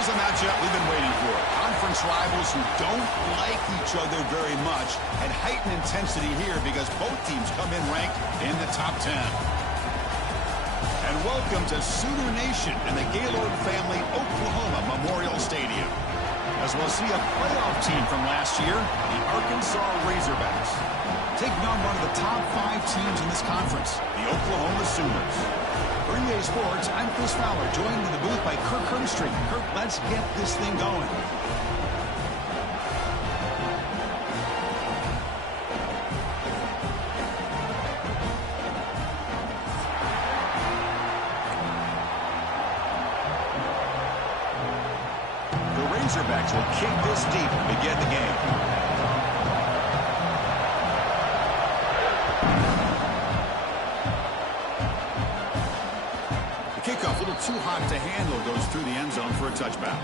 is a matchup we've been waiting for. Conference rivals who don't like each other very much, and heightened intensity here because both teams come in ranked in the top 10. And welcome to Sooner Nation and the Gaylord Family Oklahoma Memorial Stadium, as we'll see a playoff team from last year, the Arkansas Razorbacks, taking on one of the top 5 teams in this conference, the Oklahoma Sooners. For EA Sports, I'm Chris Fowler, joined in the booth by Kirk Hermstreet. Kirk, let's get this thing going. The Razorbacks will kick this deep to begin the game. Kickoff, a little too hot to handle, goes through the end zone for a touchback.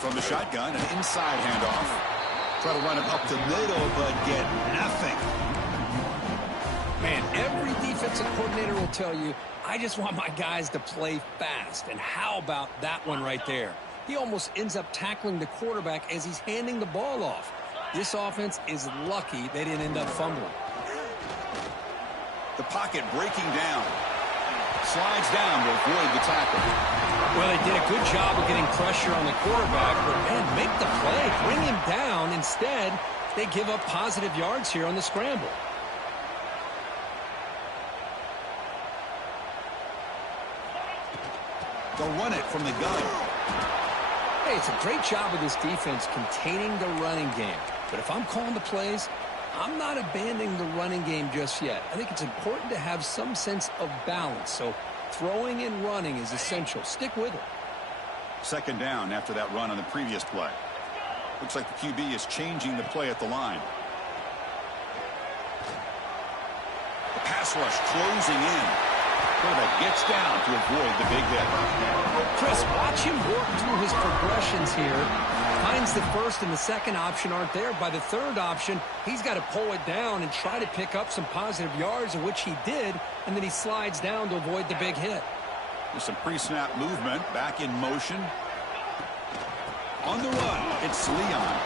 From the shotgun, an inside handoff. Try to run it up the middle, but get nothing. Man, every defensive coordinator will tell you, I just want my guys to play fast. And how about that one right there? He almost ends up tackling the quarterback as he's handing the ball off. This offense is lucky they didn't end up fumbling. The pocket breaking down. Slides down to avoid the tackle. Well, they did a good job of getting pressure on the quarterback, but, man, make the play. Bring him down. Instead, they give up positive yards here on the scramble. They'll run it from the gun. Hey, it's a great job of this defense containing the running game. But if I'm calling the plays, I'm not abandoning the running game just yet. I think it's important to have some sense of balance. So throwing and running is essential. Stick with it. Second down after that run on the previous play. Looks like the QB is changing the play at the line. The pass rush closing in. Quarterback gets down to avoid the big hit. Chris, watch him work through his progressions here. Finds the first and the second option aren't there. By the third option, he's got to pull it down and try to pick up some positive yards, of which he did, and then he slides down to avoid the big hit. There's some pre-snap movement, back in motion. On the run, it's Leon.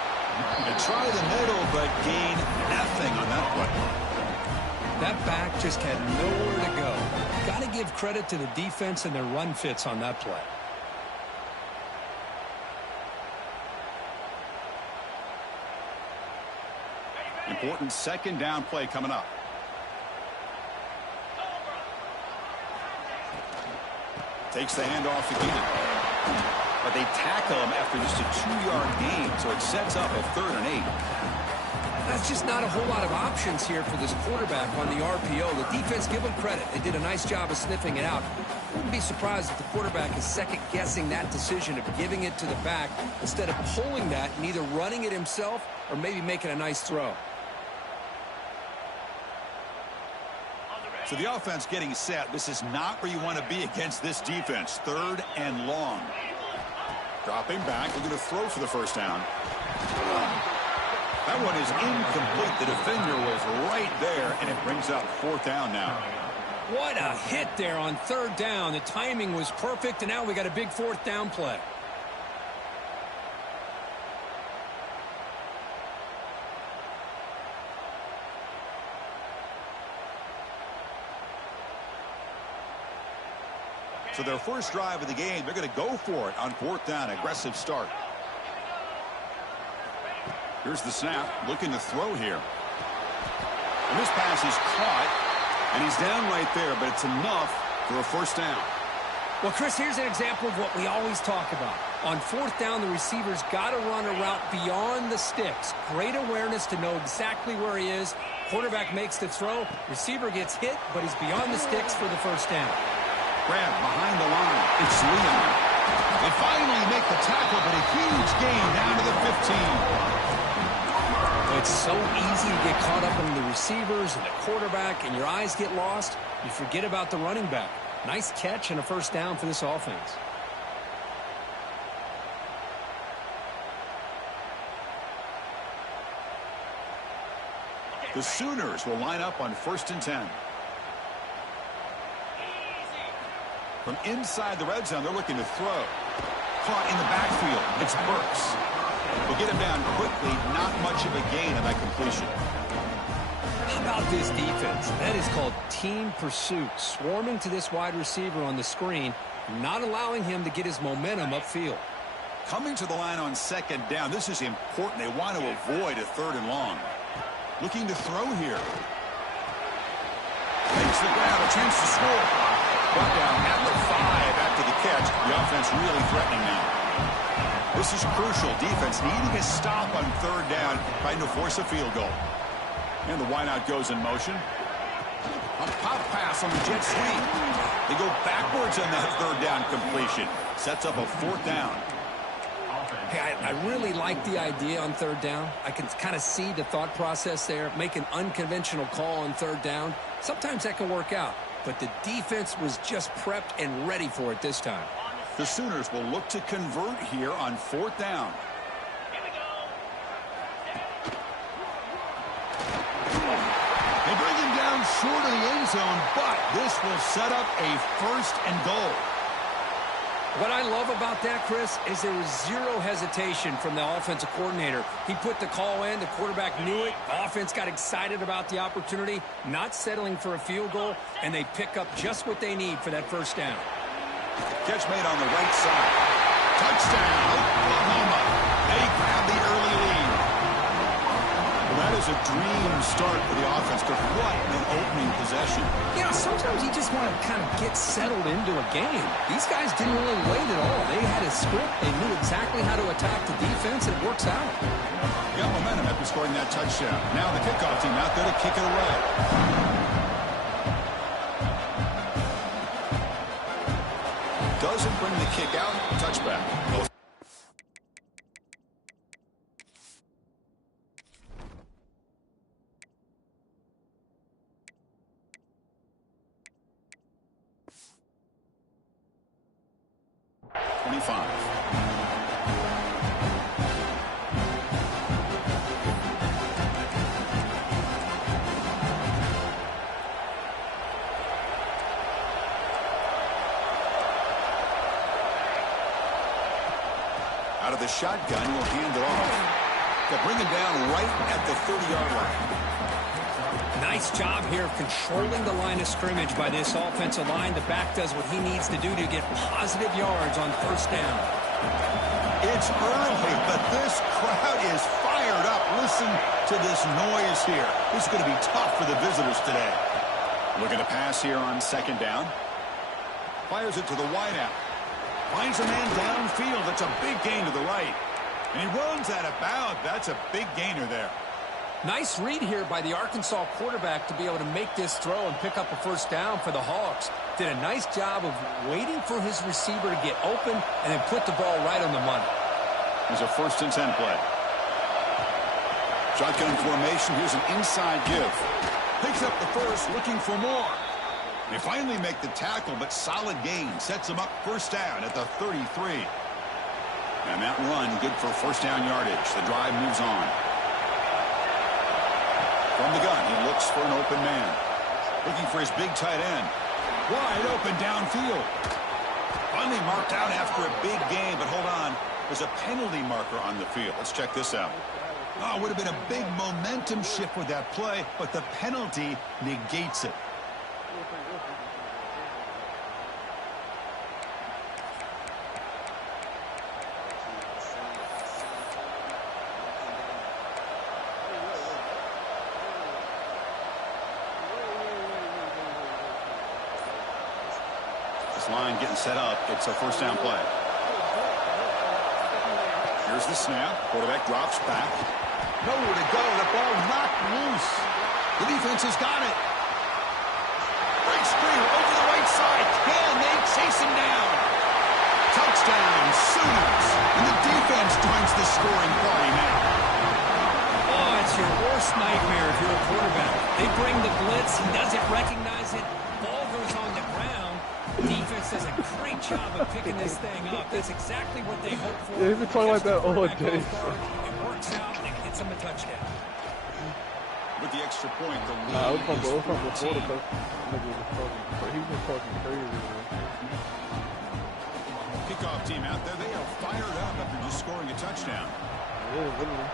And try the middle, but gain nothing on that play. That back just had nowhere to go. Got to give credit to the defense and their run fits on that play. Important second down play coming up. Takes the handoff again. But they tackle him after just a 2-yard gain, so it sets up a 3rd and 8. That's just not a whole lot of options here for this quarterback on the RPO. The defense, give them credit. They did a nice job of sniffing it out. Wouldn't be surprised if the quarterback is second-guessing that decision of giving it to the back instead of pulling that and either running it himself or maybe making a nice throw. So the offense getting set. This is not where you want to be against this defense. 3rd and long. Dropping back, looking to throw for the first down. That one is incomplete. The defender was right there, and it brings up 4th down now. What a hit there on 3rd down. The timing was perfect, and now we got a big 4th down play. So their first drive of the game, they're going to go for it on 4th down. Aggressive start. Here's the snap, looking to throw here. And this pass is caught, and he's down right there, but it's enough for a first down. Well, Chris, here's an example of what we always talk about. On 4th down, the receiver's got to run a route beyond the sticks. Great awareness to know exactly where he is. Quarterback makes the throw. Receiver gets hit, but he's beyond the sticks for the first down. Grab behind the line. It's Leon. They finally make the tackle, but a huge gain down to the 15. It's so easy to get caught up in the receivers and the quarterback, and your eyes get lost. You forget about the running back. Nice catch and a first down for this offense. The Sooners will line up on 1st and 10. From inside the red zone, they're looking to throw. Caught in the backfield. It's Burks. We'll get him down quickly. Not much of a gain on that completion. How about this defense? That is called team pursuit. Swarming to this wide receiver on the screen, not allowing him to get his momentum upfield. Coming to the line on 2nd down. This is important. They want to avoid a 3rd and long. Looking to throw here. Makes the grab. A chance to score. Brought down at the 5 after the catch. The offense really threatening now. This is crucial. Defense needing a stop on 3rd down, trying to force a field goal. And the wideout goes in motion. A pop pass on the jet sweep. They go backwards on that 3rd down completion. Sets up a 4th down. Hey, I really like the idea on 3rd down. I can kind of see the thought process there. Make an unconventional call on 3rd down. Sometimes that can work out. But the defense was just prepped and ready for it this time. The Sooners will look to convert here on 4th down. They bring him down short of the end zone, but this will set up a 1st and goal. What I love about that, Chris, is there was zero hesitation from the offensive coordinator. He put the call in. The quarterback knew it. Offense got excited about the opportunity, not settling for a field goal, and they pick up just what they need for that 1st down. Catch made on the right side. Touchdown, Oklahoma. They grab the early lead. Well, that is a dream start for the offense, because what an opening possession. You know, sometimes you just want to kind of get settled into a game. These guys didn't really wait at all. They had a script. They knew exactly how to attack the defense, and it works out. Got momentum after scoring that touchdown. Now the kickoff team out there to kick it away. Doesn't bring the kick out. Touchback. Out of the shotgun, he'll hand it off. They'll bring him down right at the 30-yard line. Nice job here of controlling the line of scrimmage by this offensive line. The back does what he needs to do to get positive yards on 1st down. It's early, but this crowd is fired up. Listen to this noise here. This is going to be tough for the visitors today. Looking to pass here on 2nd down. Fires it to the wideout. Finds a man downfield. That's a big gain to the right. And he runs out of bounds. That's a big gainer there. Nice read here by the Arkansas quarterback to be able to make this throw and pick up a 1st down for the Hogs. Did a nice job of waiting for his receiver to get open and then put the ball right on the money. Here's a 1st and 10 play. Shotgun formation. Here's an inside give. Picks up the 1st, looking for more. They finally make the tackle, but solid gain. Sets them up 1st down at the 33. And that run, good for 1st down yardage. The drive moves on. From the gun, he looks for an open man. Looking for his big tight end. Wide open downfield. Finally marked out after a big gain, but hold on. There's a penalty marker on the field. Let's check this out. Oh, it would have been a big momentum shift with that play, but the penalty negates it. Line getting set up. It's a 1st down play. Here's the snap. Quarterback drops back. Nowhere to go. The ball knocked loose. The defense has got it. Great screen over the right side. Can they chase him down? Touchdown, Sooners. And the defense joins the scoring party now. Oh, it's your worst nightmare if you're a quarterback. They bring the blitz. He doesn't recognize it. Ball goes on the ground. Defense does a great job of picking this thing up. That's exactly what they hope for. Yeah, he's been talking like that all day. It works out and it gets him a touchdown. With the extra point, the lead Nah, it was from is before the 14. nigga he was talking crazy, man. Kickoff team out there, they are fired up after just scoring a touchdown. Yeah, literally.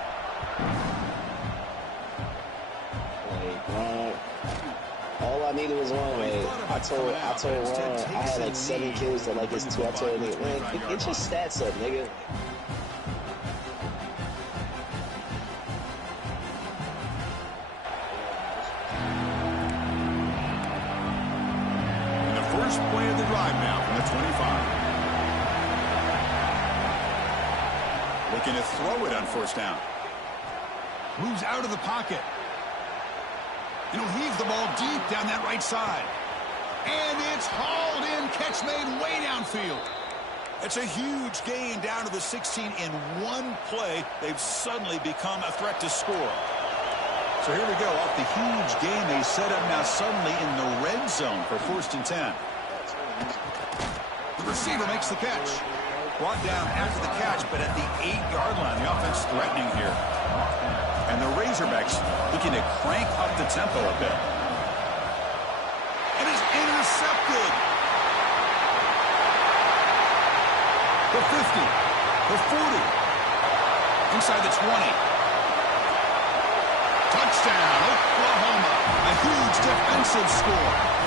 All I needed was one way. I told Ron, I had like 7 kills to like his 2. I told him, man, get your stats up, nigga. And the first play of the drive now from the 25. Looking to throw it on first down. Moves out of the pocket. And he'll heave the ball deep down that right side. And it's hauled in. Catch made way downfield. It's a huge gain down to the 16 in one play. They've suddenly become a threat to score. So here we go. Off the huge gain, they set up now suddenly in the red zone for 1st and 10. The receiver makes the catch. Brought down after the catch, but at the 8-yard line. The offense threatening here. And the Razorbacks looking to crank up the tempo a bit. And it's intercepted. The 50. The 40. Inside the 20. Touchdown, Oklahoma. A huge defensive score.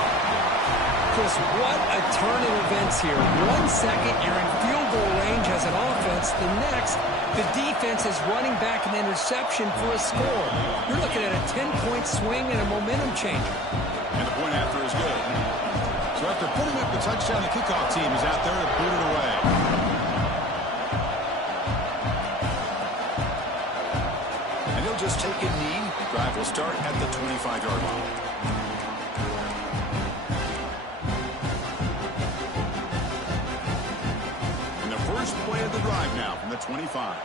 Chris, what a turn of events here. 1 second, you're in field goal range as an offense. The next, the defense is running back an interception for a score. You're looking at a 10-point swing and a momentum changer. And the point after is good. So after putting up the touchdown, the kickoff team is out there to boot it away. And he'll just take a knee. The drive will start at the 25-yard line. First play of the drive now from the 25.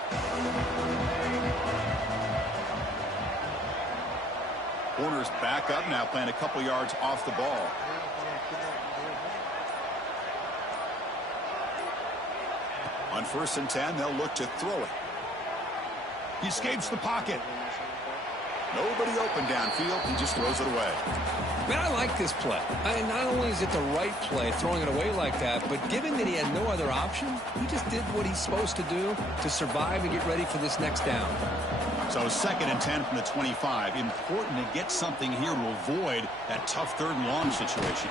Corners back up now, playing a couple yards off the ball. On 1st and 10, they'll look to throw it. He escapes the pocket. Nobody open downfield. He just throws it away. Man, I like this play. Not only is it the right play, throwing it away like that, but given that he had no other option, he just did what he's supposed to do to survive and get ready for this next down. So 2nd and 10 from the 25. Important to get something here to avoid that tough 3rd and long situation.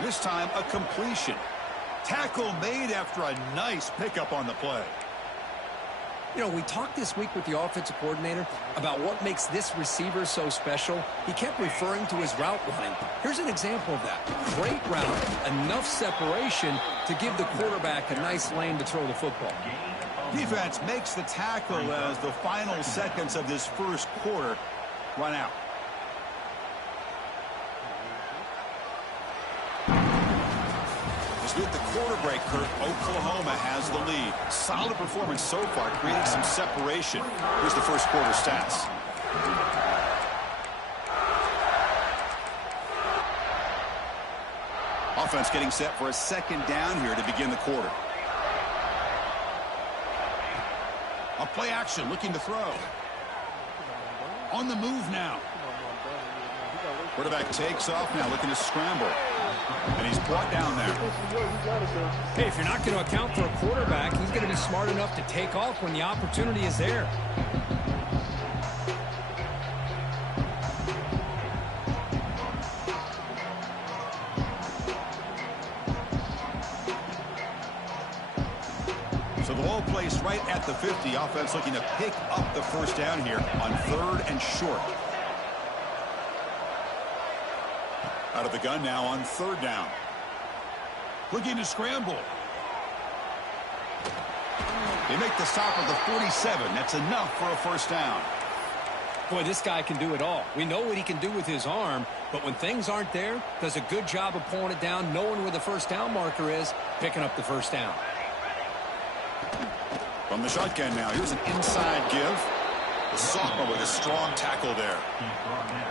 This time, a completion. Tackle made after a nice pickup on the play. You know, we talked this week with the offensive coordinator about what makes this receiver so special. He kept referring to his route running. Here's an example of that. Great route, enough separation to give the quarterback a nice lane to throw the football. Defense makes the tackle as the final seconds of this first quarter run out. With the quarter break, Kurt, Oklahoma has the lead. Solid performance so far, creating some separation. Here's the first quarter stats. Offense getting set for a 2nd down here to begin the quarter. A play action, looking to throw. On the move now. Quarterback takes off now, looking to scramble. And he's brought down there. Hey, if you're not going to account for a quarterback, he's going to be smart enough to take off when the opportunity is there. So the ball placed right at the 50. Offense looking to pick up the first down here on 3rd and short. Out of the gun now on 3rd down. Looking to scramble. They make the stop at the 47. That's enough for a first down. Boy, this guy can do it all. We know what he can do with his arm, but when things aren't there, does a good job of pulling it down, knowing where the first down marker is, picking up the first down. From the shotgun now, here's an inside give. The sophomore with a strong tackle there.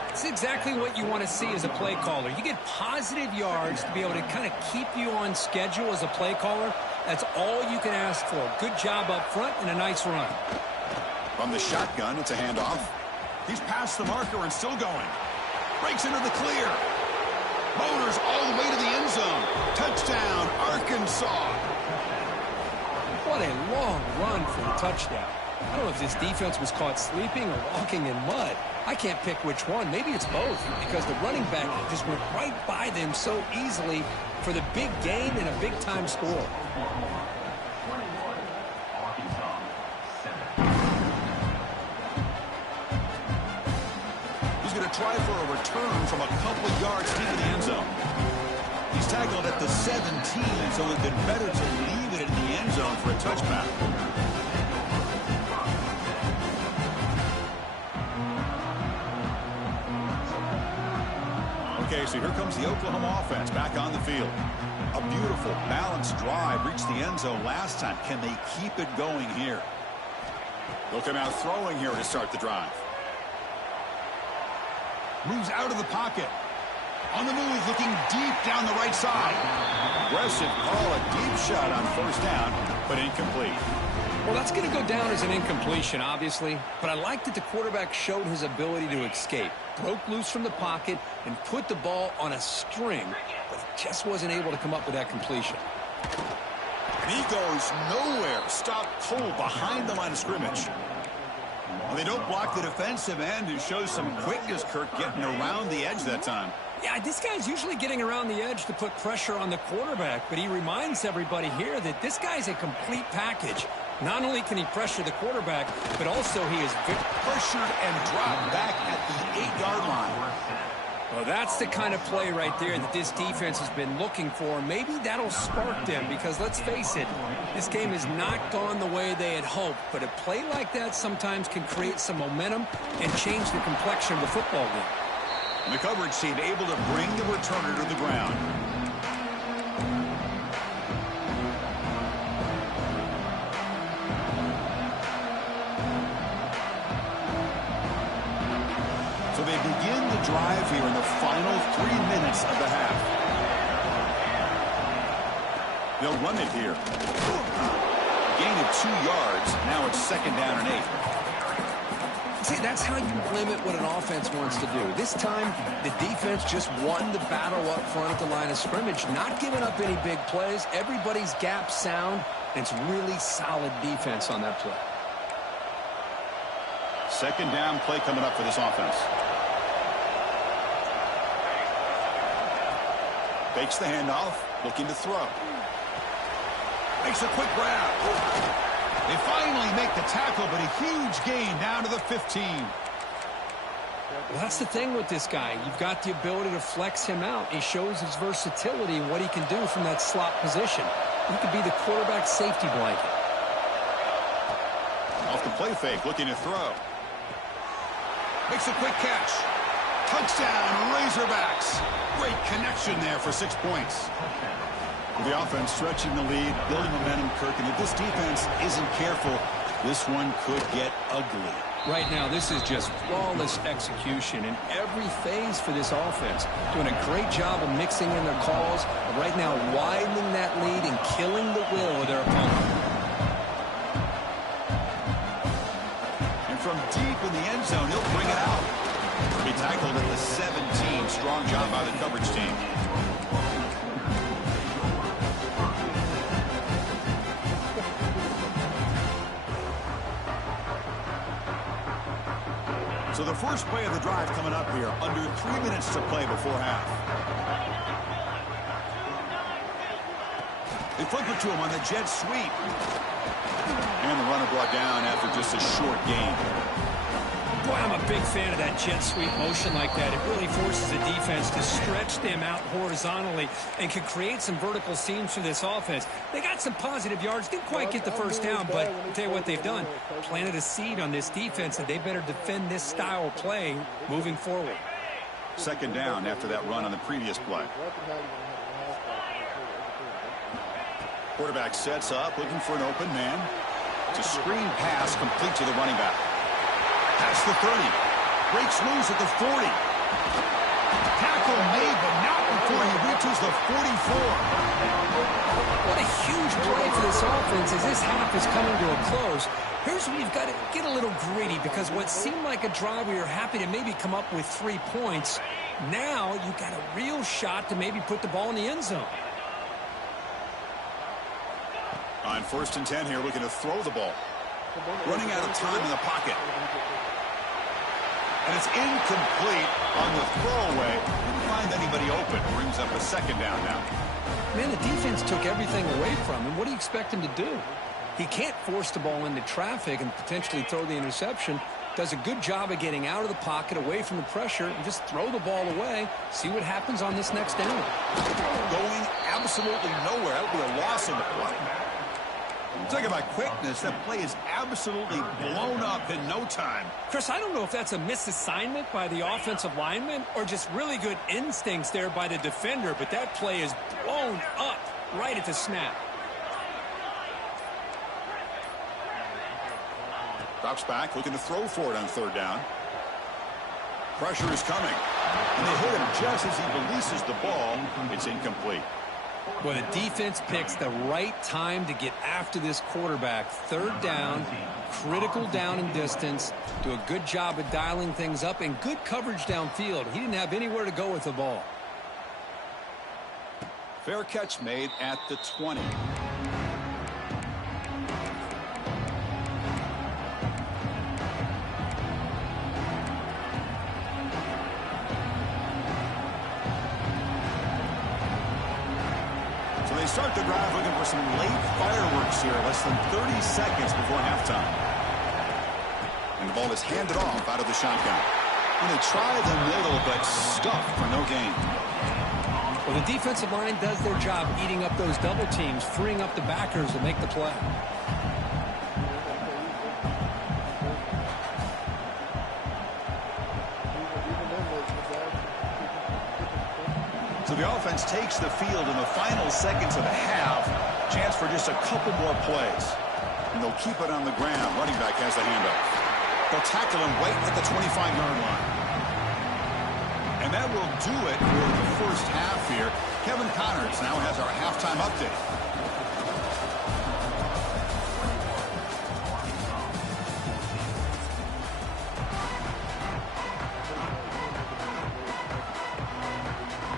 It's exactly what you want to see as a play caller. You get positive yards to be able to kind of keep you on schedule as a play caller. That's all you can ask for. Good job up front and a nice run. From the shotgun, it's a handoff. He's past the marker and still going. Breaks into the clear. Motors all the way to the end zone. Touchdown, Arkansas. What a long run for the touchdown. I don't know if this defense was caught sleeping or walking in mud. I can't pick which one. Maybe it's both, because the running back just went right by them so easily for the big gain and a big-time score. He's going to try for a return from a couple of yards deep in the end zone. He's tackled at the 17, so it would have been better to leave it in the end zone for a touchback. Okay, so here comes the Oklahoma offense back on the field. A beautiful, balanced drive reached the end zone last time. Can they keep it going here? They'll come out throwing here to start the drive. Moves out of the pocket. On the move, looking deep down the right side. Aggressive call, a deep shot on first down, but incomplete. Well, that's going to go down as an incompletion, obviously, but I like that the quarterback showed his ability to escape. Broke loose from the pocket and put the ball on a string, but he just wasn't able to come up with that completion. And he goes nowhere. Stop pulled behind the line of scrimmage. Well, they don't block the defensive end, who shows some quickness, Kirk, getting around the edge that time. Yeah, this guy's usually getting around the edge to put pressure on the quarterback, but he reminds everybody here that this guy's a complete package. Not only can he pressure the quarterback, but also he is pressured and dropped back at the 8-yard line. Well, that's the kind of play right there that this defense has been looking for. Maybe that'll spark them, because let's face it, this game has not gone the way they had hoped, but a play like that sometimes can create some momentum and change the complexion of the football game. And the coverage team able to bring the returner to the ground. So they begin the drive here in the final 3 minutes of the half. They'll run it here. Gain of 2 yards. Now it's 2nd down and 8. See, that's how you limit what an offense wants to do. This time, the defense just won the battle up front at the line of scrimmage, not giving up any big plays. Everybody's gap sound, and it's really solid defense on that play. 2nd down play coming up for this offense. Fakes the handoff, looking to throw. Makes a quick grab. They finally make the tackle, but a huge gain down to the 15. Well, that's the thing with this guy. You've got the ability to flex him out. He shows his versatility and what he can do from that slot position. He could be the quarterback safety blanket. Off the play fake, looking to throw. Makes a quick catch. Touchdown, Razorbacks. Great connection there for 6 points. With the offense stretching the lead, building momentum, Kirk, and if this defense isn't careful, this one could get ugly. Right now, this is just flawless execution in every phase for this offense. Doing a great job of mixing in their calls, but right now widening that lead and killing the will of their opponent. And from deep in the end zone, he'll bring it out. He tackled at the 17. Strong job by the coverage team. So the first play of the drive coming up here, under 3 minutes to play before half. They flip it to him on the jet sweep. And the runner brought down after just a short gain. Boy, I'm a big fan of that jet sweep motion like that. It really forces the defense to stretch them out horizontally and can create some vertical seams for this offense. They got some positive yards, didn't quite get the first down, but I'll tell you what they've done. Planted a seed on this defense, and they better defend this style of play moving forward. 2nd down after that run on the previous play. Quarterback sets up, looking for an open man. It's a screen pass complete to the running back. Past the 30. Breaks loose at the 40. Tackle made, but not before he reaches the 44. What a huge play for this offense as this half is coming to a close. Here's where you've got to get a little greedy, because what seemed like a drive where you're happy to maybe come up with 3 points, now you've got a real shot to maybe put the ball in the end zone. On 1st and 10 here, looking to throw the ball. Running out of time in the pocket. And it's incomplete on the throwaway. Didn't find anybody open. Brings up a 2nd down now. Man, the defense took everything away from him. What do you expect him to do? He can't force the ball into traffic and potentially throw the interception. Does a good job of getting out of the pocket, away from the pressure, and just throw the ball away. See what happens on this next down. Going absolutely nowhere. That would be a loss on the play. Talking about quickness, that play is absolutely blown up in no time. Chris, I don't know if that's a misassignment by the offensive lineman or just really good instincts there by the defender, but that play is blown up right at the snap. Drops back, looking to throw for it on 3rd down. Pressure is coming. And they hit him just as he releases the ball. It's incomplete. Well, the defense picks the right time to get after this quarterback. 3rd down, critical down and distance. Do a good job of dialing things up and good coverage downfield. He didn't have anywhere to go with the ball. Fair catch made at the 20. They start the drive looking for some late fireworks here, less than 30 seconds before halftime. And the ball is handed off out of the shotgun. And they try the middle, but stuffed for no gain. Well, the defensive line does their job eating up those double teams, freeing up the backers to make the play. So the offense takes the field in the final seconds of the half. Chance for just a couple more plays. And they'll keep it on the ground. Running back has the handoff. They'll tackle him right at the 25-yard line. And that will do it for the first half here. Kevin Connors now has our halftime update.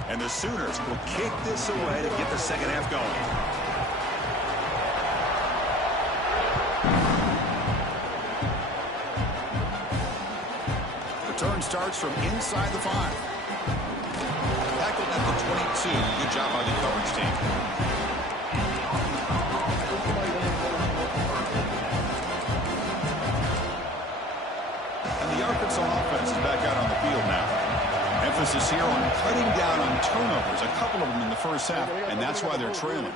And the Sooners will kick this away to get the second half going. Return starts from inside the 5. Tackled at the 22. Good job by the coverage team. And the Arkansas offense is back out on the field now. Emphasis here on cutting down on turnovers, a couple of them in the first half, and that's why they're trailing.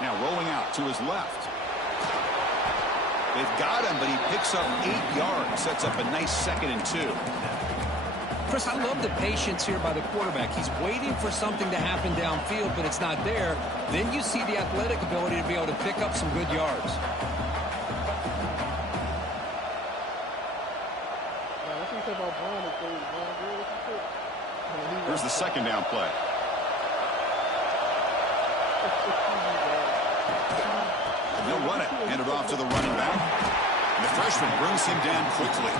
Now rolling out to his left. They've got him, but he picks up 8 yards, sets up a nice 2nd and 2. Chris, I love the patience here by the quarterback. He's waiting for something to happen downfield, but it's not there. Then you see the athletic ability to be able to pick up some good yards. Here's the 2nd down play. They'll run it. Hand it off to the running back. And the freshman brings him down quickly.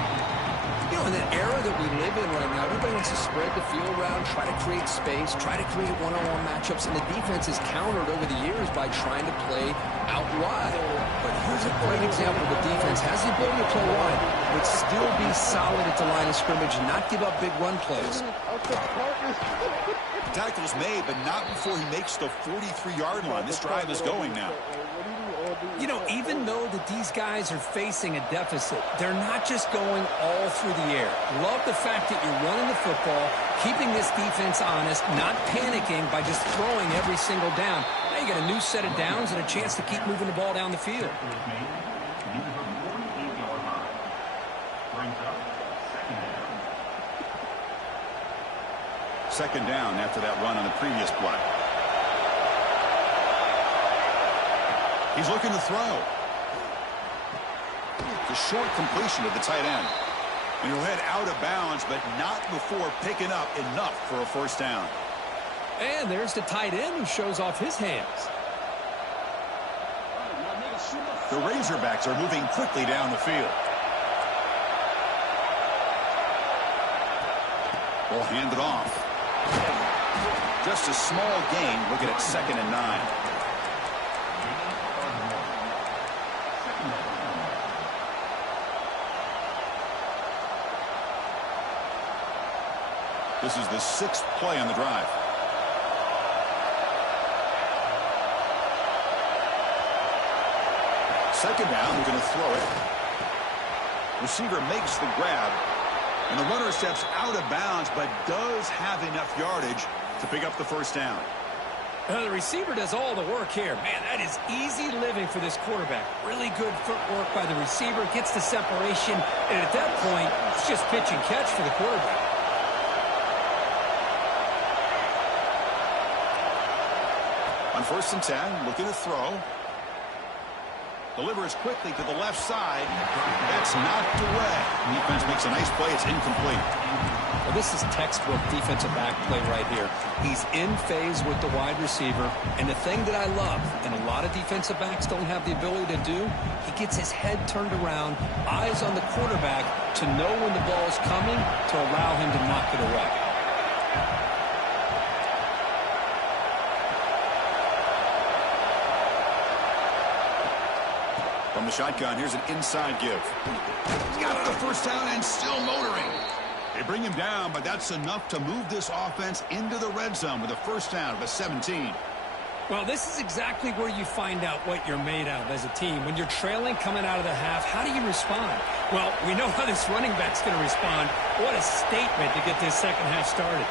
You know, in the era that we live in right now, everybody wants to spread the field around, try to create space, try to create one-on-one matchups, and the defense is countered over the years by trying to play out wide. But here's a great example of the defense has the ability to play wide, but still be solid at the line of scrimmage and not give up big run plays. Tackle's made, but not before he makes the 43-yard line. This drive is going now. You know, even though that these guys are facing a deficit, they're not just going all through the air. Love the fact that you're running the football, keeping this defense honest, not panicking by just throwing every single down. Now you got a new set of downs and a chance to keep moving the ball down the field. Second down after that run on the previous play. He's looking to throw. The short completion to the tight end. And he'll head out of bounds, but not before picking up enough for a first down. And there's the tight end who shows off his hands. The Razorbacks are moving quickly down the field. Ball handed off. Just a small gain, looking at 2nd and 9. This is the 6th play on the drive. Second down, they're going to throw it. Receiver makes the grab. And the runner steps out of bounds, but does have enough yardage to pick up the first down. The receiver does all the work here. Man, that is easy living for this quarterback. Really good footwork by the receiver. Gets the separation. And at that point, it's just pitch and catch for the quarterback. On 1st and 10, looking to throw. Delivers quickly to the left side. That's knocked away. Defense makes a nice play. It's incomplete. Well, this is textbook defensive back play right here. He's in phase with the wide receiver. And the thing that I love, and a lot of defensive backs don't have the ability to do, he gets his head turned around, eyes on the quarterback to know when the ball's coming to allow him to knock it away. From the shotgun, here's an inside give. He's got the first down and still motoring. They bring him down, but that's enough to move this offense into the red zone with a first down of a 17. Well, this is exactly where you find out what you're made of as a team. When you're trailing coming out of the half, how do you respond? Well, we know how this running back's going to respond. What a statement to get this second half started.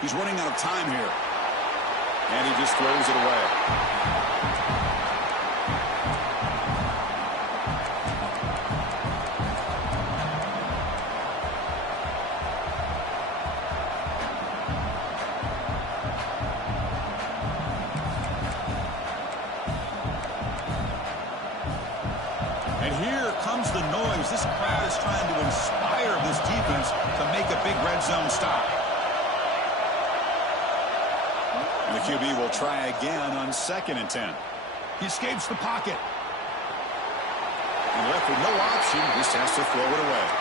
He's running out of time here. And he just throws it away. This crowd is trying to inspire this defense to make a big red zone stop. And the QB will try again on 2nd and 10. He escapes the pocket. And left with no option, just has to throw it away.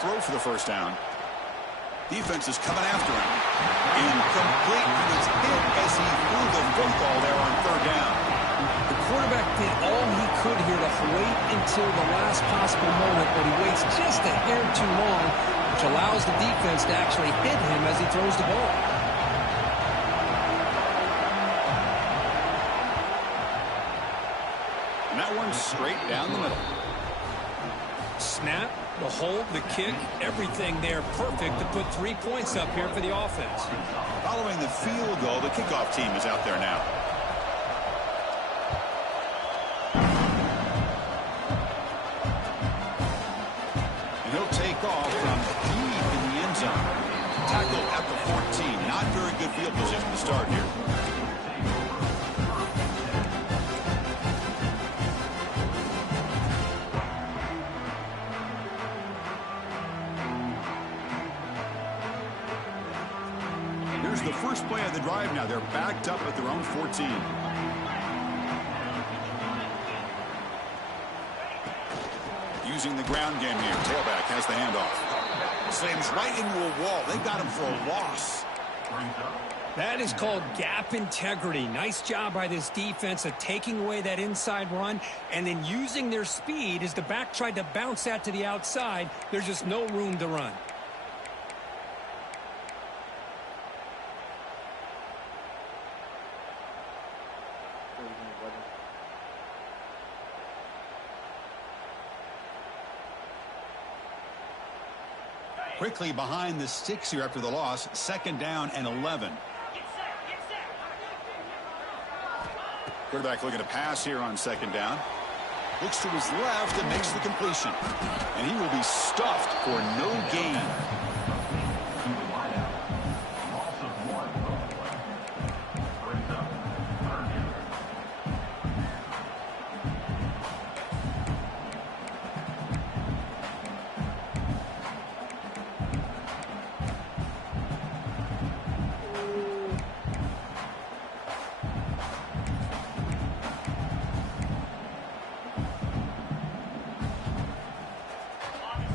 Throw for the first down. Defense is coming after him. Incomplete. He was hit as he threw the football there on 3rd down. The quarterback did all he could here to wait until the last possible moment, but he waits just a hair too long, which allows the defense to actually hit him as he throws the ball. And that one's straight down the middle. Snap, the hold, the kick, everything there perfect to put 3 points up here for the offense. Following the field goal, the kickoff team is out there now. And he'll take off from deep in the end zone. Tackle at the 14. Not very good field position to start here. The first play of the drive now. They're backed up at their own 14. Using the ground game here. Tailback has the handoff. Slams right into a wall. They got him for a loss. That is called gap integrity. Nice job by this defense of taking away that inside run and then using their speed as the back tried to bounce that to the outside. There's just no room to run. Quickly behind the sticks here after the loss. 2nd down and 11. Quarterback looking to pass here on 2nd down. Looks to his left and makes the completion. And he will be stuffed for no gain.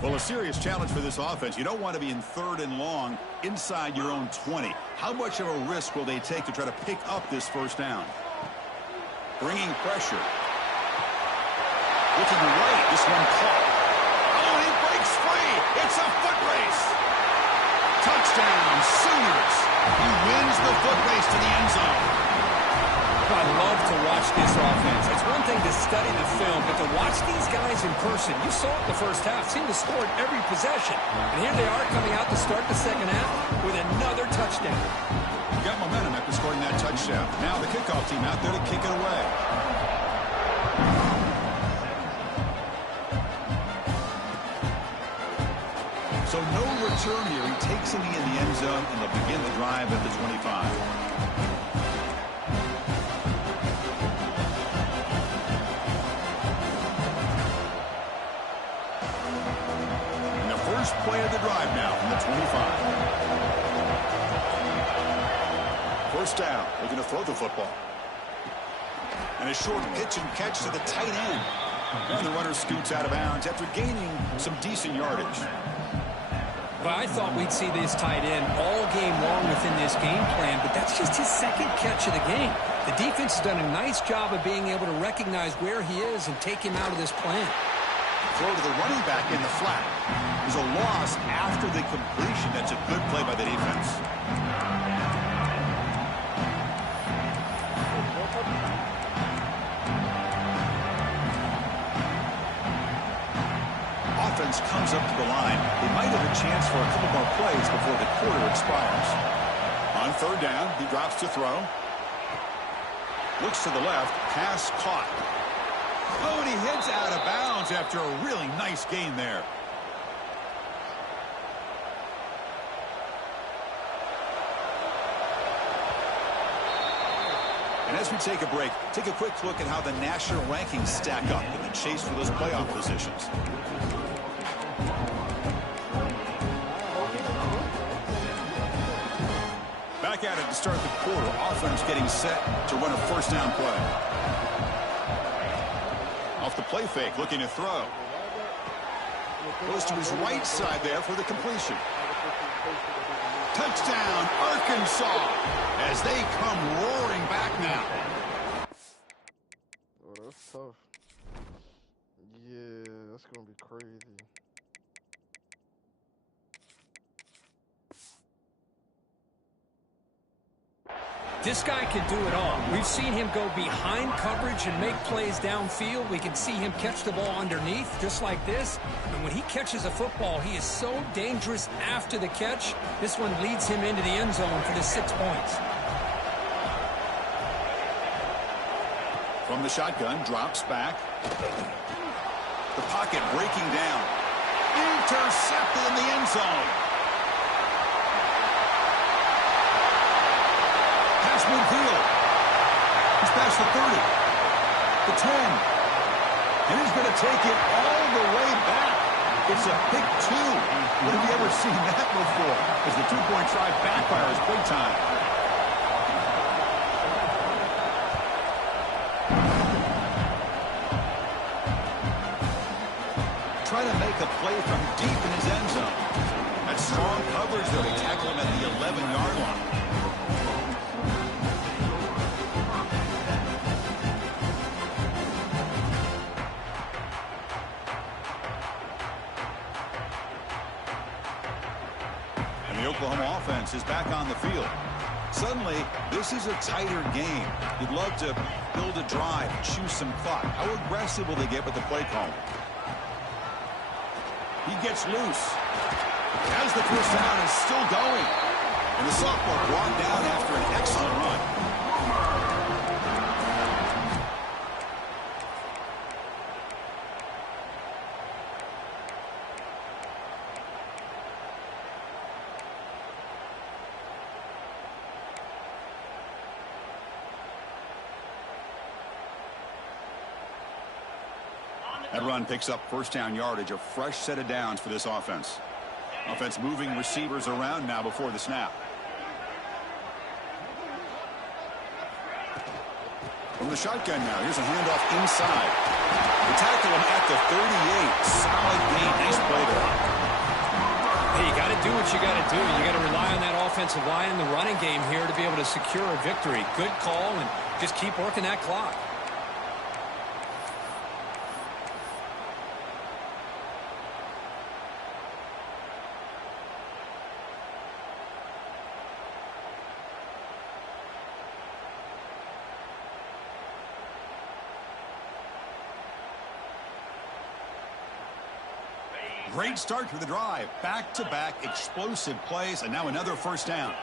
Well, a serious challenge for this offense. You don't want to be in 3rd and long inside your own 20. How much of a risk will they take to try to pick up this 1st down? Bringing pressure. Looking right. This one caught. Oh, he breaks free. It's a foot race. Touchdown, Sooners. He wins the foot race to the end zone. I love to watch this offense. It's one thing to study the film, but to watch these guys in person, you saw it in the first half, seemed to score at every possession. And here they are coming out to start the 2nd half with another touchdown. Got momentum after scoring that touchdown. Now the kickoff team out there to kick it away. So no return here. He takes it in the end zone, and they'll begin the drive at the 25. First play of the drive now from the 25. 1st down, looking to throw the football. And a short pitch and catch to the tight end. And the runner scoots out of bounds after gaining some decent yardage. But I thought we'd see this tight end all game long within this game plan, but that's just his 2nd catch of the game. The defense has done a nice job of being able to recognize where he is and take him out of this plan. Throw to the running back in the flat. There's a loss after the completion. That's a good play by the defense. Offense comes up to the line. They might have a chance for a couple more plays before the quarter expires. On 3rd down, he drops to throw. Looks to the left. Pass caught. Oh, and he heads out of bounds after a really nice gain there. And as we take a break, take a quick look at how the national rankings stack up in the chase for those playoff positions. Back at it to start the quarter. Offense getting set to run a 1st down play. Off the play fake, looking to throw. Goes to his right side there for the completion. Touchdown, Arkansas, as they come roaring back now. Oh, that's tough. Yeah, that's going to be crazy. This guy can do it all. We've seen him go behind coverage and make plays downfield. We can see him catch the ball underneath, just like this. And when he catches a football, he is so dangerous after the catch. This one leads him into the end zone for the 6 points. From the shotgun, drops back. The pocket breaking down. Intercepted in the end zone. Pass midfield. He's past the 30. The 10. And he's going to take it all the way back. It's a pick 2. When have you ever seen that before? As the 2-point try backfires big time. Trying to make a play from deep in his end zone. That strong coverage there to tackle him at the 11-yard line. And the Oklahoma offense is back on the field. Suddenly, this is a tighter game. You'd love to build a drive, choose some clock. How aggressive will they get with the play call? He gets loose. Has has the first down and still going. And the sophomore brought down after an excellent run. That run picks up first down yardage, a fresh set of downs for this offense. Offense moving receivers around now before the snap. From the shotgun now, here's a handoff inside. They tackle him at the 38. Solid gain. Nice play there. Hey, you got to do what you got to do. You got to rely on that offensive line and the running game here to be able to secure a victory. Good call, and just keep working that clock. Great start to the drive. Back-to-back explosive plays, and now another first down.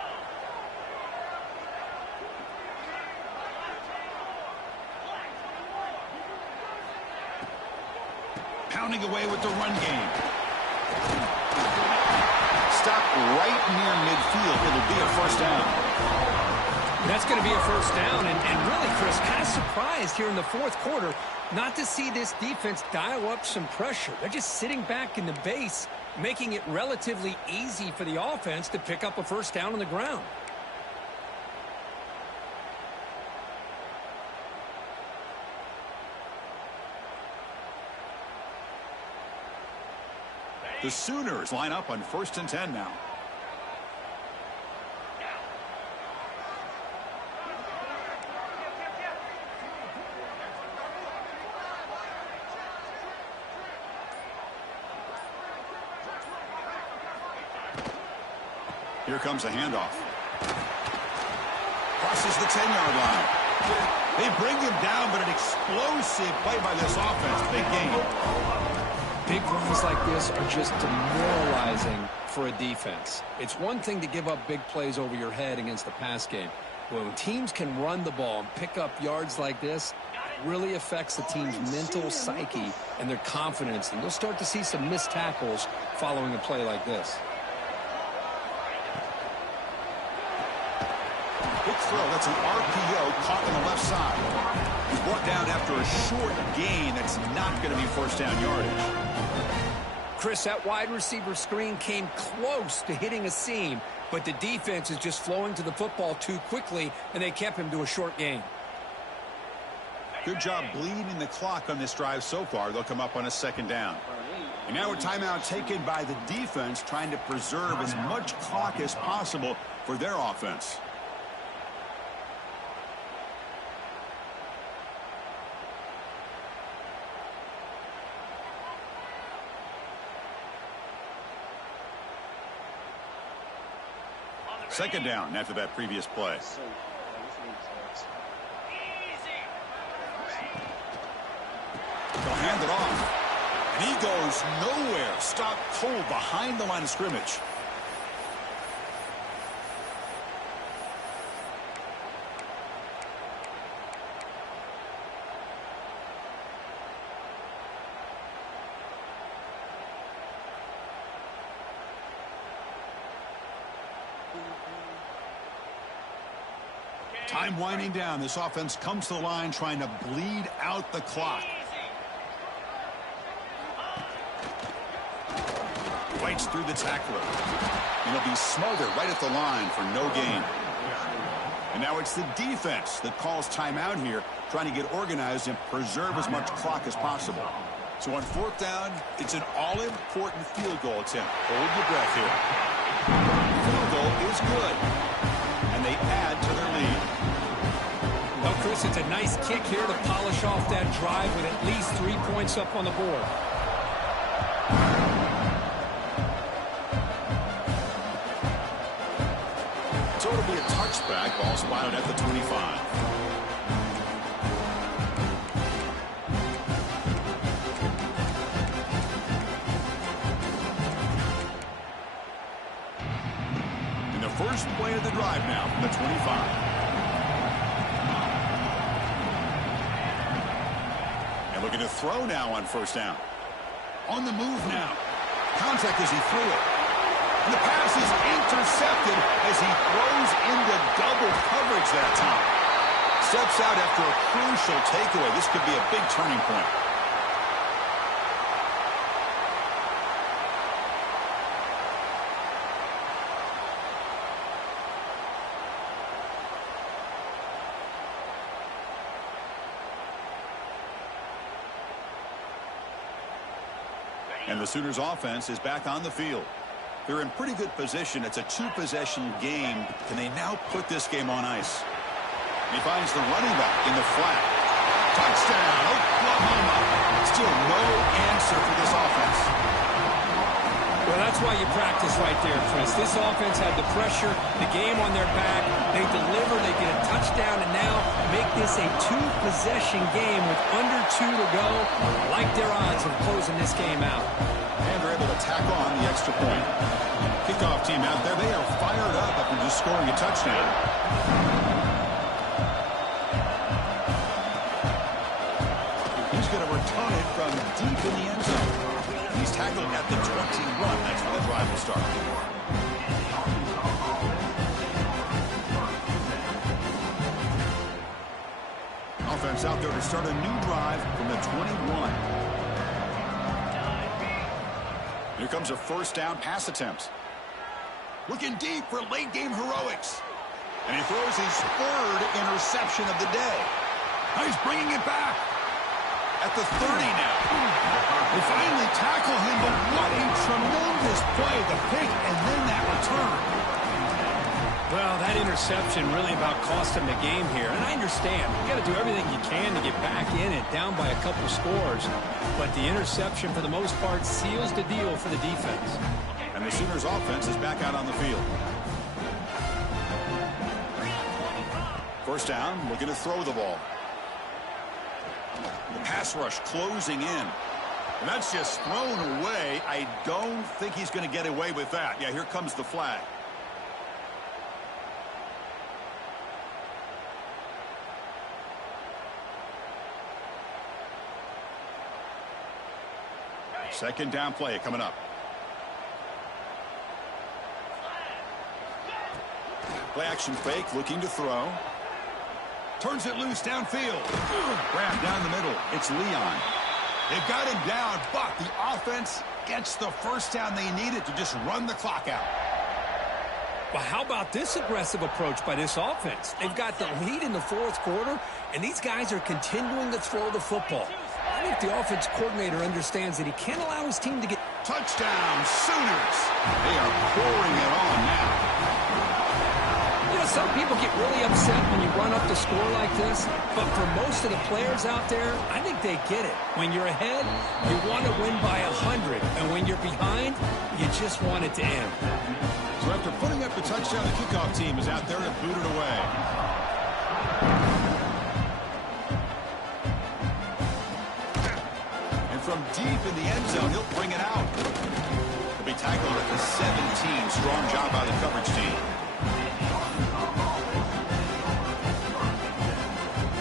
Pounding away with the run game. Stop right near midfield. It'll be a first down. That's going to be a first down, and really, Chris, kind of surprised here in the fourth quarter not to see this defense dial up some pressure. They're just sitting back in the base, making it relatively easy for the offense to pick up a first down on the ground. The Sooners line up on 1st and 10 now. Here comes a handoff. Crosses the 10-yard line. They bring him down, but an explosive play by this offense. Big gain. Big runs like this are just demoralizing for a defense. It's one thing to give up big plays over your head against the pass game. When teams can run the ball and pick up yards like this, it really affects the team's mental psyche and their confidence. And you'll start to see some missed tackles following a play like this. Quick throw. That's an RPO caught on the left side. He's brought down after a short gain. That's not going to be first down yardage. Chris, that wide receiver screen came close to hitting a seam, but the defense is just flowing to the football too quickly, and they kept him to a short gain. Good job bleeding the clock on this drive so far. They'll come up on a second down. And now a timeout taken by the defense, trying to preserve as much clock as possible for their offense. Second down after that previous play. They'll hand it off. And he goes nowhere. Stopped cold behind the line of scrimmage. Time winding down. This offense comes to the line trying to bleed out the clock. Fights through the tackler. And he'll be smothered right at the line for no gain. And now it's the defense that calls timeout here, trying to get organized and preserve as much clock as possible. So on fourth down, it's an all-important field goal attempt. Hold your breath here. Field goal is good. And they add to their lead. Well, Chris, it's a nice kick here to polish off that drive with at least 3 points up on the board. So it'll be a touchback. Ball spotted at the 25. first play of the drive now from the 25. And looking to throw now on first down. On the move now. Contact as he threw it. And the pass is intercepted as he throws into double coverage that time. Steps out after a crucial takeaway. This could be a big turning point. And the Sooners offense is back on the field. They're in pretty good position. It's a two-possession game. Can they now put this game on ice? He finds the running back in the flat. Touchdown, Oklahoma. Still no answer for this offense. Well, that's why you practice right there, Chris. This offense had the pressure, the game on their back. They deliver, they get a touchdown, and now make this a two-possession game with under 2 to go. I like their odds of closing this game out. And they're able to tack on the extra point. Kickoff team out there, they are fired up after just scoring a touchdown. He's going to return it from deep in the end zone. He's tackled at the 21. That's where the drive will start. Offense out there to start a new drive from the 21. Here comes a first down pass attempt. Looking deep for late game heroics. And he throws his third interception of the day. Now he's bringing it back. At the 30 now. They finally tackle him, but what a tremendous play. The pick and then that return. Well, that interception really about cost him the game here. And I understand. You got to do everything you can to get back in it, down by a couple scores. But the interception, for the most part, seals the deal for the defense. And the Sooners offense is back out on the field. First down, looking to throw the ball. The pass rush closing in. And that's just thrown away. I don't think he's going to get away with that. Yeah, here comes the flag. Second down play coming up. Play action fake, looking to throw. Turns it loose downfield. Grab down the middle. It's Leon. They've got him down, but the offense gets the first down they needed to just run the clock out. Well, how about this aggressive approach by this offense? They've got the lead in the fourth quarter, and these guys are continuing to throw the football. I think the offense coordinator understands that he can't allow his team to get... Touchdown, Sooners. They are pouring it on now. You know, some people get really upset when you run up the score like this, but for most of the players out there, I think they get it. When you're ahead, you want to win by 100, and when you're behind, you just want it to end. So after putting up the touchdown, the kickoff team is out there to boot it away. And from deep in the end zone, he'll bring it out. He'll be tackled at the 17. Strong job by the coverage team.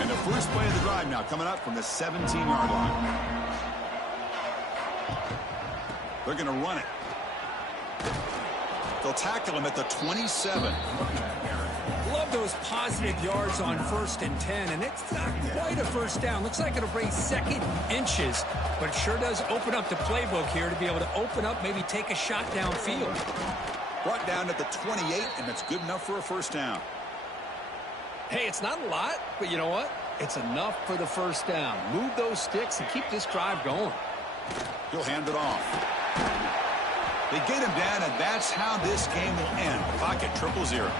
And the first play of the drive now coming up from the 17-yard line. They're going to run it. They'll tackle him at the 27. Love those positive yards on 1st and 10, and it's not quite a first down. Looks like it'll bring second inches, but it sure does open up the playbook here to be able to open up, maybe take a shot downfield. Brought down at the 28, and that's good enough for a first down. Hey, it's not a lot, but you know what? It's enough for the first down. Move those sticks and keep this drive going. He'll hand it off. They get him down, and that's how this game will end. Clock at 0-0.